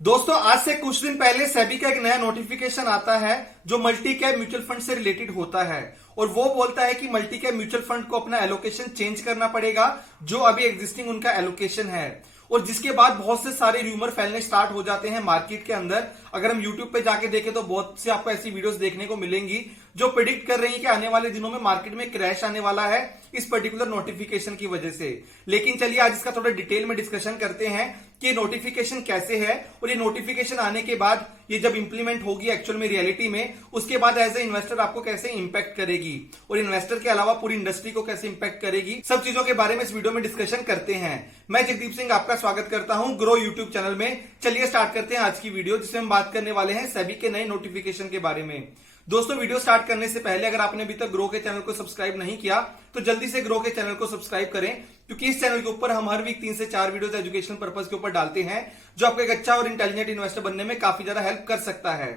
दोस्तों आज से कुछ दिन पहले सेबी का एक नया नोटिफिकेशन आता है जो मल्टी कैप म्यूचुअल फंड से रिलेटेड होता है और वो बोलता है कि मल्टी कैप म्यूचुअल फंड को अपना एलोकेशन चेंज करना पड़ेगा जो अभी एग्जिस्टिंग उनका एलोकेशन है। और जिसके बाद बहुत से सारे र्यूमर फैलने स्टार्ट हो जाते हैं मार्केट के अंदर। अगर हम यूट्यूब पे जाके देखें तो बहुत से आपको ऐसी वीडियोस देखने को मिलेंगी जो प्रिडिक्ट कर रही है कि आने वाले दिनों में मार्केट में क्रैश आने वाला है इस पर्टिकुलर नोटिफिकेशन की वजह से। लेकिन चलिए आज इसका थोड़ा डिटेल में डिस्कशन करते हैं कि नोटिफिकेशन कैसे है और ये नोटिफिकेशन आने के बाद ये जब इंप्लीमेंट होगी एक्चुअल में रियलिटी में, उसके बाद एज ए इन्वेस्टर आपको कैसे इंपैक्ट करेगी और इन्वेस्टर के अलावा पूरी इंडस्ट्री को कैसे इंपैक्ट करेगी, सब चीजों के बारे में इस वीडियो में डिस्कशन करते हैं। मैं जगदीप सिंह आपका स्वागत करता हूं ग्रो यूट्यूब चैनल में। चलिए स्टार्ट करते हैं आज की वीडियो जिसमें हम बात करने वाले हैं सेबी के नए नोटिफिकेशन के बारे में। दोस्तों वीडियो स्टार्ट करने से पहले अगर आपने अभी तक ग्रो के चैनल को सब्सक्राइब नहीं किया तो जल्दी से ग्रो के चैनल को सब्सक्राइब करें, क्योंकि इस चैनल के ऊपर हम हर वीक 3 से 4 वीडियोस एजुकेशनल पर्पस के ऊपर डालते हैं जो आपको एक अच्छा और इंटेलिजेंट इन्वेस्टर बनने में काफी ज्यादा हेल्प कर सकता है।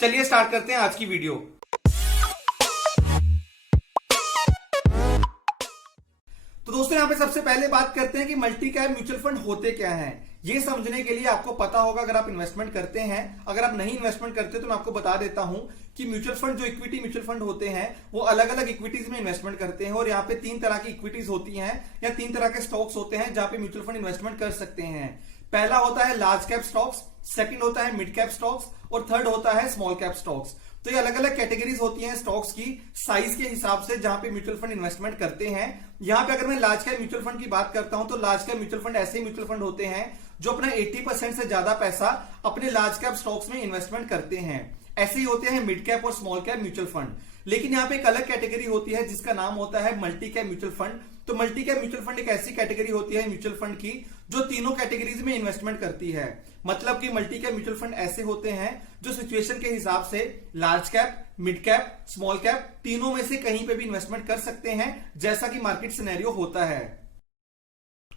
चलिए स्टार्ट करते हैं आज की वीडियो। तो दोस्तों यहां पे सबसे पहले बात करते हैं कि मल्टी कैप म्यूचुअल फंड होते क्या हैं। ये समझने के लिए आपको पता होगा अगर आप इन्वेस्टमेंट करते हैं, अगर आप नहीं इन्वेस्टमेंट करते तो मैं आपको बता देता हूं कि म्यूचुअल फंड जो इक्विटी म्यूचुअल फंड होते हैं वो अलग अलग इक्विटीज में इन्वेस्टमेंट करते हैं। और यहाँ पे 3 तरह की इक्विटीज होती हैं या 3 तरह के स्टॉक्स होते हैं जहां पे म्यूचुअल फंड इन्वेस्टमेंट कर सकते हैं। पहला होता है लार्ज कैप स्टॉक्स, सेकंड होता है मिड कैप स्टॉक्स और थर्ड होता है स्मॉल कैप स्टॉक्स। तो ये अलग अलग कैटेगरीज होती हैं स्टॉक्स की साइज के हिसाब से जहां पे म्यूचुअल फंड इन्वेस्टमेंट करते हैं। यहां पे अगर मैं लार्ज कैप म्यूचुअल फंड की बात करता हूं तो लार्ज कैप म्यूचुअल फंड ऐसे म्यूचुअल फंड होते हैं जो अपना 80% से ज्यादा पैसा अपने लार्ज कैप स्टॉक्स में इन्वेस्टमेंट करते हैं। ऐसे ही होते हैं मिड कैप और स्मॉल कैप म्यूचुअल फंड। लेकिन यहाँ पे एक अलग कैटेगरी होती है जिसका नाम होता है मल्टी कैप म्यूचुअल फंड। तो मल्टी कैप म्यूचुअल फंड एक ऐसी कैटेगरी होती है म्यूचुअल फंड की जो तीनों कैटेगरीज में इन्वेस्टमेंट करती है। मतलब कि मल्टी कैप म्यूचुअल फंड ऐसे होते हैं जो सिचुएशन के हिसाब से large cap, mid cap, small cap तीनों में से कहीं पे भी इन्वेस्टमेंट कर सकते हैं जैसा कि मार्केट सिनेरियो होता है।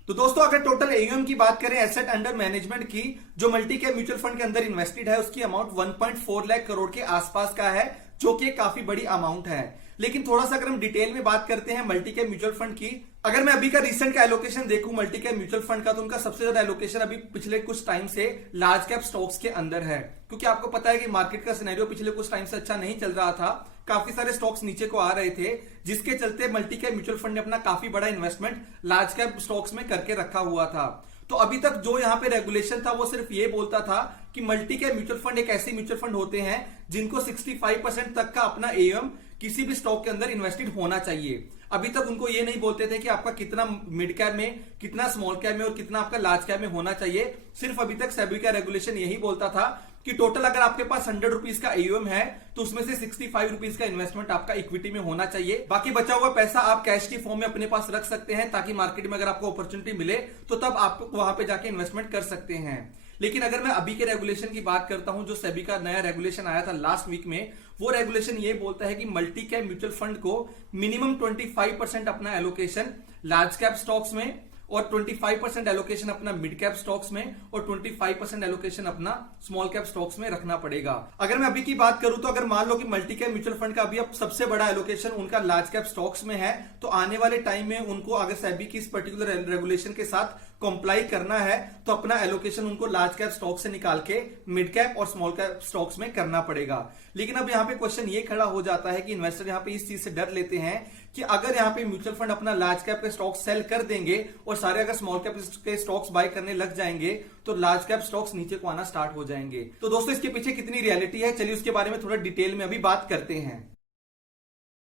तो दोस्तों अगर टोटल एयूएम की बात करें एसेट अंडर मैनेजमेंट की, जो मल्टी कैप म्यूचुअल फंड के अंदर इन्वेस्टेड है उसकी अमाउंट 1.4 लाख करोड़ के आसपास का है, जो कि काफी बड़ी अमाउंट है। लेकिन थोड़ा सा अगर हम डिटेल में बात करते हैं मल्टी कैप म्यूचुअल फंड की, अगर मैं अभी का रिसेंट का एलोकेशन देखूं मल्टी कैप म्यूचुअल फंड का, तो उनका सबसे ज्यादा एलोकेशन अभी पिछले कुछ टाइम से लार्ज कैप स्टॉक्स के अंदर है। क्योंकि आपको पता है कि मार्केट का सिनेरियो पिछले कुछ टाइम से अच्छा नहीं चल रहा था, काफी सारे स्टॉक्स नीचे को आ रहे थे, जिसके चलते मल्टी कैप म्यूचुअल फंड ने अपना काफी बड़ा इन्वेस्टमेंट लार्ज कैप स्टॉक्स में करके रखा हुआ था। तो अभी तक जो यहाँ पे रेगुलेशन था वो सिर्फ ये बोलता था कि मल्टी कैप म्यूचुअल फंड एक ऐसे म्यूचुअल फंड होते हैं जिनको 65% तक का अपना एयूएम किसी भी स्टॉक के अंदर इन्वेस्टेड होना चाहिए। अभी तक उनको ये नहीं बोलते थे कि आपका कितना मिड कैप में, कितना स्मॉल कैप में और कितना आपका लार्ज कैप में होना चाहिए। सिर्फ अभी तक सेबी का रेगुलेशन यही बोलता था कि टोटल अगर आपके पास 100 रुपीज का एयूएम है तो उसमें से 65 रुपीज का इन्वेस्टमेंट आपका इक्विटी में होना चाहिए। बाकी बचा हुआ पैसा आप कैश की फॉर्म में अपने पास रख सकते हैं ताकि मार्केट में अगर आपको अपॉर्चुनिटी मिले तो तब आप वहां पे जाके इन्वेस्टमेंट कर सकते हैं। लेकिन अगर मैं अभी के रेगुलेशन की बात करता हूं, जो सेबी का नया रेगुलेशन आया था लास्ट वीक में, वो रेगुलेशन ये बोलता है कि मल्टी कैप म्यूचुअल फंड को मिनिमम 25% अपना एलोकेशन लार्ज कैप स्टॉक्स में और 25% एलोकेशन अपना मिड कैप स्टॉक्स में और 25% एलोकेशन अपना स्मॉल कैप स्टॉक्स में रखना पड़ेगा। अगर मैं अभी की बात करूं तो अगर मान लो कि मल्टी कैप म्यूचुअल फंड का अभी अब सबसे बड़ा एलोकेशन उनका लार्ज कैप स्टॉक्स में है, तो आने वाले टाइम में उनको अगर सेबी की इस पर्टिकुलर रेगुलेशन के साथ कंप्लाई करना है तो अपना एलोकेशन उनको लार्ज कैप स्टॉक से निकाल के मिड कैप और स्मॉल कैप स्टॉक्स में करना पड़ेगा। लेकिन अब यहाँ पे क्वेश्चन ये खड़ा हो जाता है कि इन्वेस्टर यहाँ पे इस चीज से डर लेते हैं कि अगर यहाँ पे म्यूचुअल फंड अपना लार्ज कैप के स्टॉक्स सेल कर देंगे और सारे अगर स्मॉल कैप के स्टॉक्स बाय करने लग जाएंगे तो लार्ज कैप स्टॉक्स नीचे को आना स्टार्ट हो जाएंगे। तो दोस्तों इसके पीछे कितनी रियलिटी है, चलिए उसके बारे में थोड़ा डिटेल में अभी बात करते हैं।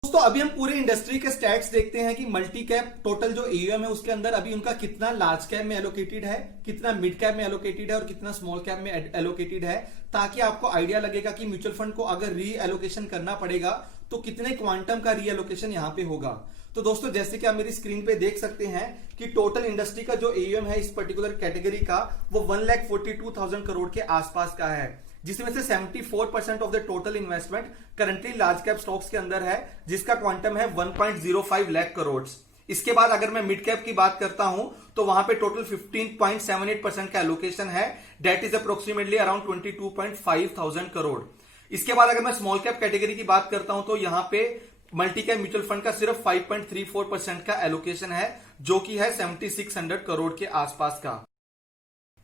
दोस्तों अभी हम पूरे इंडस्ट्री के स्टैट्स देखते हैं कि मल्टी कैप टोटल जो एयूएम है उसके अंदर अभी उनका कितना लार्ज कैप में एलोकेटेड है, कितना मिड कैप में एलोकेटेड है और कितना स्मॉल कैप में एलोकेटेड है, ताकि आपको आइडिया लगेगा कि म्यूचुअल फंड को अगर री एलोकेशन करना पड़ेगा तो कितने क्वांटम का री एलोकेशन यहाँ पे होगा। तो दोस्तों जैसे कि आप मेरी स्क्रीन पे देख सकते हैं कि टोटल इंडस्ट्री का जो एयूएम है इस पर्टिकुलर कैटेगरी का वो 1,42,000 करोड़ के आसपास का है, जिसमें से 74% of the total investment currently large cap stocks के अंदर है, जिसका क्वांटम है 1.05 लाख करोड़। इसके बाद अगर मैं मिड कैप की बात करता हूं तो वहां पे टोटल 15.78% का एलोकेशन है, that is approximately around 22,500 crore. इसके बाद अगर मैं स्मॉल कैप कैटेगरी की बात करता हूं तो यहां पे मल्टी कैप म्यूचुअल फंड का सिर्फ 5.34% का एलोकेशन है, जो कि है 7600 करोड़ के आसपास का।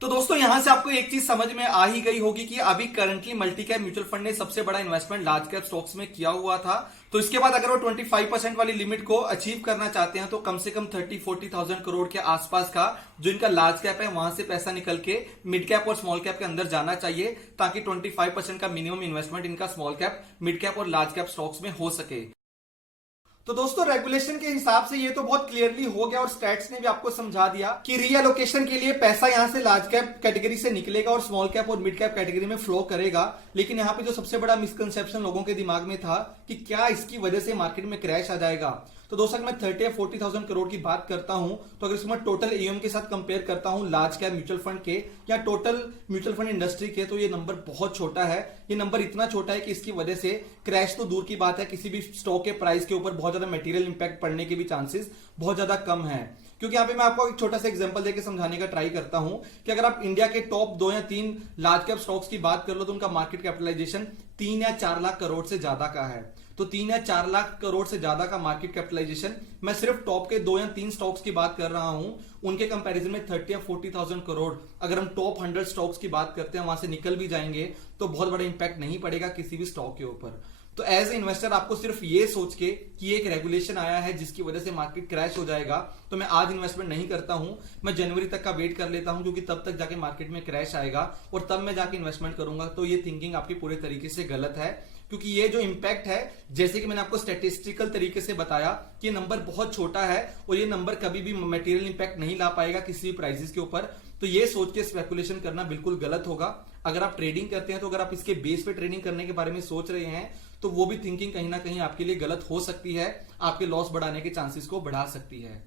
तो दोस्तों यहां से आपको एक चीज समझ में आ ही गई होगी कि अभी currently multi cap mutual fund ने सबसे बड़ा इन्वेस्टमेंट लार्ज कैप स्टॉक्स में किया हुआ था। तो इसके बाद अगर वो 25% वाली लिमिट को अचीव करना चाहते हैं तो कम से कम 30-40,000 करोड़ के आसपास का जो इनका लार्ज कैप है वहां से पैसा निकल के मिड कैप और स्मॉल कैप के अंदर जाना चाहिए, ताकि 25% का मिनिमम इन्वेस्टमेंट इनका स्मॉल कैप, मिड कैप और लार्ज कैप स्टॉक्स में हो सके। तो दोस्तों रेगुलेशन के हिसाब से ये तो बहुत क्लियरली हो गया और स्टैट्स ने भी आपको समझा दिया कि रीएलोकेशन के लिए पैसा यहां से लार्ज कैप कैटेगरी से निकलेगा और स्मॉल कैप और मिड कैप कैटेगरी में फ्लो करेगा। लेकिन यहां पे जो सबसे बड़ा मिसकंसेप्शन लोगों के दिमाग में था कि क्या इसकी वजह से मार्केट में क्रैश आ जाएगा। तो दोस्तों मैं 30 या 40,000 करोड़ की बात करता हूं तो अगर इसको मैं टोटल एयूएम के साथ कंपेयर करता हूं लार्ज कैप म्यूचुअल फंड के या टोटल म्यूचुअल फंड इंडस्ट्री के, तो ये नंबर बहुत छोटा है। ये नंबर इतना छोटा है कि इसकी वजह से क्रैश तो दूर की बात है, किसी भी स्टॉक के प्राइस के ऊपर बहुत ज्यादा मटेरियल इंपैक्ट पड़ने के भी चांसेस बहुत ज्यादा कम है। क्योंकि यहाँ पे मैं आपको एक छोटा सा एग्जांपल देके समझाने का ट्राई करता हूं कि अगर आप इंडिया के टॉप 2 या 3 लार्ज कैप स्टॉक्स की बात कर लो तो उनका मार्केट कैपिटलाइजेशन 3 या 4 लाख करोड़ से ज्यादा का है। तो 3 या 4 लाख करोड़ से ज्यादा का मार्केट कैपिटलाइजेशन, मैं सिर्फ टॉप के 2 या 3 स्टॉक्स की बात कर रहा हूं, उनके कंपैरिजन में 30 या 40,000 करोड़ अगर हम टॉप 100 स्टॉक्स की बात करते हैं वहां से निकल भी जाएंगे तो बहुत बड़ा इंपैक्ट नहीं पड़ेगा किसी भी स्टॉक के ऊपर। तो एज ए इन्वेस्टर आपको सिर्फ ये सोच के कि एक रेगुलेशन आया है जिसकी वजह से मार्केट क्रैश हो जाएगा तो मैं आज इन्वेस्टमेंट नहीं करता हूं, मैं जनवरी तक का वेट कर लेता हूं क्योंकि तब तक जाके मार्केट में क्रैश आएगा और तब मैं जाके इन्वेस्टमेंट करूंगा। तो ये थिंकिंग आपकी पूरे तरीके से गलत है, क्योंकि ये जो इंपैक्ट है, जैसे कि मैंने आपको स्टैटिस्टिकल तरीके से बताया कि ये नंबर बहुत छोटा है और ये नंबर कभी भी मटेरियल इंपैक्ट नहीं ला पाएगा किसी भी प्राइसेस के ऊपर। तो ये सोच के स्पेकुलेशन करना बिल्कुल गलत होगा। अगर आप ट्रेडिंग करते हैं तो अगर आप इसके बेस पे ट्रेडिंग करने के बारे में सोच रहे हैं तो वो भी थिंकिंग कहीं ना कहीं आपके लिए गलत हो सकती है, आपके लॉस बढ़ाने के चांसेस को बढ़ा सकती है।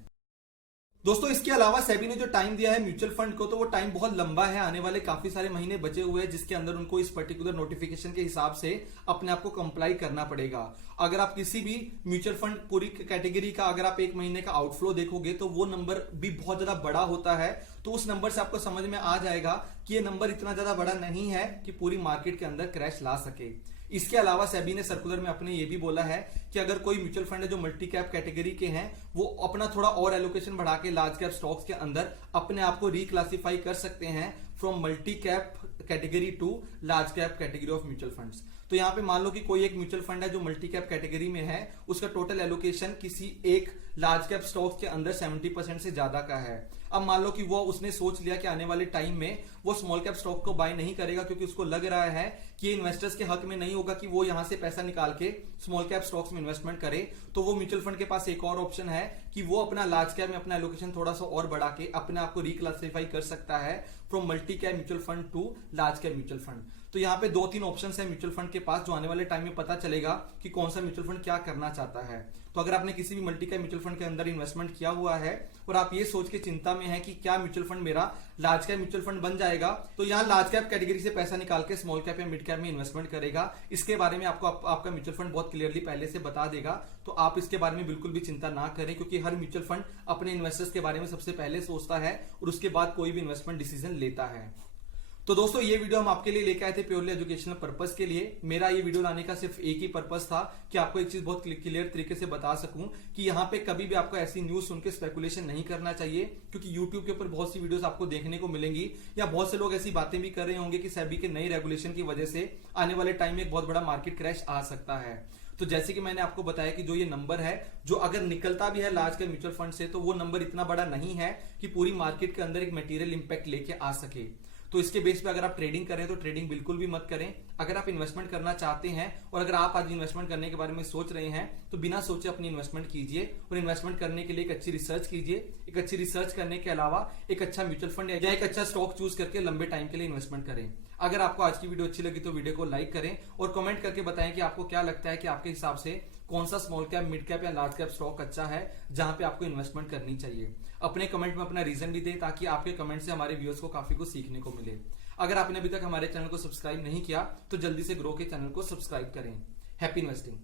दोस्तों इसके अलावा सेबी ने जो टाइम दिया है म्यूचुअल फंड को, तो वो टाइम बहुत लंबा है, आने वाले काफी सारे महीने बचे हुए हैं जिसके अंदर उनको इस पर्टिकुलर नोटिफिकेशन के हिसाब से अपने आप को कंप्लाई करना पड़ेगा। अगर आप किसी भी म्यूचुअल फंड पूरी कैटेगरी का अगर आप 1 महीने का आउटफ्लो देखोगे तो वो नंबर भी बहुत ज्यादा बड़ा होता है। तो उस नंबर से आपको समझ में आ जाएगा कि ये नंबर इतना ज्यादा बड़ा नहीं है कि पूरी मार्केट के अंदर क्रैश ला सके। इसके अलावा सेबी ने सर्कुलर में अपने ये भी बोला है कि अगर कोई म्यूचुअल फंड है जो मल्टी कैप कैटेगरी के हैं वो अपना थोड़ा और एलोकेशन बढ़ा के लार्ज कैप स्टॉक्स के अंदर अपने आप को रिक्लासिफाई कर सकते हैं from multi cap category to large cap category of mutual funds. तो यहाँ पे मान लो कि कोई एक म्यूचुअल फंड है जो मल्टी कैप कैटेगरी में है, उसका टोटल एलोकेशन किसी एक लार्ज कैप स्टॉक्स के अंदर 70% से ज्यादा का है। अब मान लो कि वो उसने सोच लिया कि आने वाले टाइम में वो स्मॉल कैप स्टॉक को बाय नहीं करेगा क्योंकि उसको लग रहा है कि ये इन्वेस्टर्स के हक में नहीं होगा कि वो यहां से पैसा निकाल के स्मॉल कैप स्टॉक्स में इन्वेस्टमेंट करे। तो वो म्यूचुअल फंड के पास एक और ऑप्शन है कि वो अपना लार्ज कैप में अपना एलोकेशन थोड़ा सा और बढ़ा के अपने आप को रिक्लासिफाई कर सकता है from multi cap mutual fund to large cap mutual fund. तो यहाँ पे 2-3 ऑप्शन है म्यूचुअल फंड के पास जो आने वाले टाइम में पता चलेगा कि कौन सा म्यूचुअल फंड क्या करना चाहता है। तो अगर आपने किसी भी मल्टी कैप म्यूचुअल फंड के अंदर इन्वेस्टमेंट किया हुआ है और आप ये सोच के चिंता में है कि क्या म्यूचुअल फंड मेरा लार्ज कैप म्यूचुअल फंड बन जाएगा, तो यहाँ लार्ज कैप कैटेगरी से पैसा निकाल के स्मॉल कैप या मिड कैप में इन्वेस्टमेंट करेगा। इसके बारे में आपको आपका म्यूचुअल फंड बहुत क्लियरली पहले से बता देगा। तो आप इसके बारे में बिल्कुल भी चिंता ना करें, क्योंकि हर म्यूचुअल फंड अपने इन्वेस्टर्स के बारे में सबसे पहले सोचता है और उसके बाद कोई भी इन्वेस्टमेंट डिसीजन लेता है। तो दोस्तों ये वीडियो हम आपके लिए लेके आए थे प्योरली एजुकेशनल पर्पस के लिए। मेरा ये वीडियो लाने का सिर्फ एक ही पर्पस था कि आपको एक चीज बहुत क्लियर तरीके से बता सकूं कि यहाँ पे कभी भी आपको ऐसी न्यूज सुन के स्पेकुलेशन नहीं करना चाहिए, क्योंकि यूट्यूब के ऊपर बहुत सी वीडियोस आपको देखने को मिलेंगी या बहुत से लोग ऐसी बातें भी कर रहे होंगे कि सेबी के नई रेगुलेशन की वजह से आने वाले टाइम में एक बहुत बड़ा मार्केट क्रैश आ सकता है। तो जैसे कि मैंने आपको बताया कि जो ये नंबर है जो अगर निकलता भी है लार्ज कैप म्यूचुअल फंड से, तो वो नंबर इतना बड़ा नहीं है कि पूरी मार्केट के अंदर एक मटेरियल इंपैक्ट लेके आ सके। तो इसके बेस पे अगर आप ट्रेडिंग करें तो ट्रेडिंग बिल्कुल भी मत करें। अगर आप इन्वेस्टमेंट करना चाहते हैं और अगर आप आज इन्वेस्टमेंट करने के बारे में सोच रहे हैं तो बिना सोचे अपनी इन्वेस्टमेंट कीजिए और इन्वेस्टमेंट करने के लिए एक अच्छी रिसर्च कीजिए। एक अच्छी रिसर्च करने के अलावा एक अच्छा म्यूचुअल फंड या एक अच्छा स्टॉक चूज करके लंबे टाइम के लिए इन्वेस्टमेंट करें। अगर आपको आज की वीडियो अच्छी लगी तो वीडियो को लाइक करें और कमेंट करके बताएं कि आपको क्या लगता है कि आपके हिसाब से कौन सा स्मॉल कैप, मिड कैप या लार्ज कैप स्टॉक अच्छा है जहां पे आपको इन्वेस्टमेंट करनी चाहिए। अपने कमेंट में अपना रीजन भी दें ताकि आपके कमेंट से हमारे व्यूअर्स को काफी कुछ सीखने को मिले। अगर आपने अभी तक हमारे चैनल को सब्सक्राइब नहीं किया तो जल्दी से ग्रो के चैनल को सब्सक्राइब करें। Happy investing.